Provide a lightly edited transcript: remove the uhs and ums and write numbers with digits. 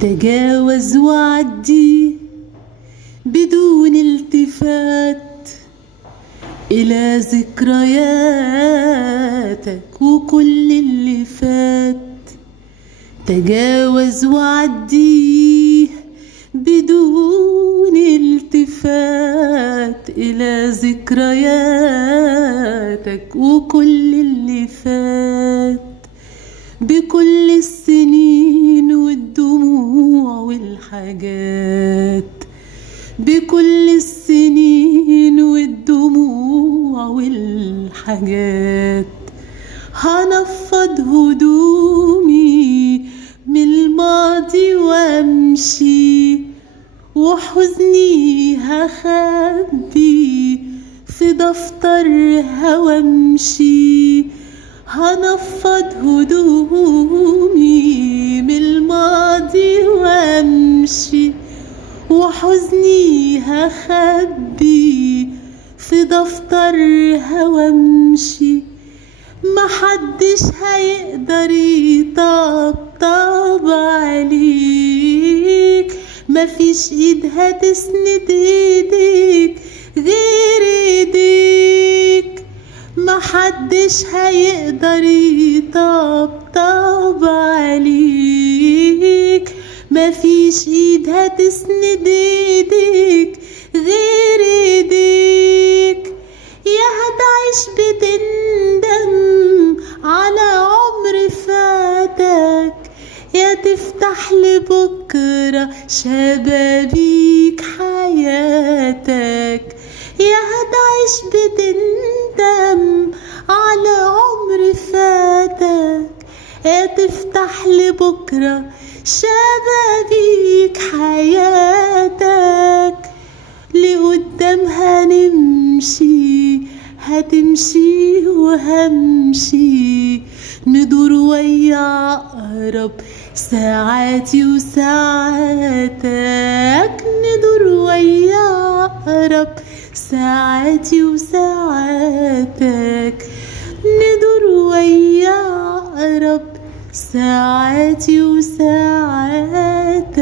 تجاوز وعدي بدون التفات إلى ذكرياتك وكل اللي فات. تجاوز وعدي بدون التفات إلى ذكرياتك وكل اللي فات، بكل السنين والدموع والحاجات، بكل السنين والدموع والحاجات. هنفض هدومي من الماضي وامشي، وحزني هخبي في دفترها وامشي. هنفض هدومي من الماضي وامشي، وحزني هخبي في دفترها وامشي. محدش هيقدر يطبطب عليك، مفيش ايد هتسند ايديك غير ايديك. محدش هيقدر يطبطب عليك، مفيش ايد هتسند ايديك غير ايديك. يا هتعيش بتندم على عمر فاتك، يا تفتح لبكرة شبابيك حياتك. يا هتعيش بتندم على عمر فاتك، يا تفتح لبكرة شبابيك حياتك. لقدام هنمشي، هتمشي وهمشي، ندور ويا أقرب ساعاتي وساعاتك. ندور ويا أقرب ساعاتي وساعاتك، ندور ويا أقرب ساعاتي وساعاتك.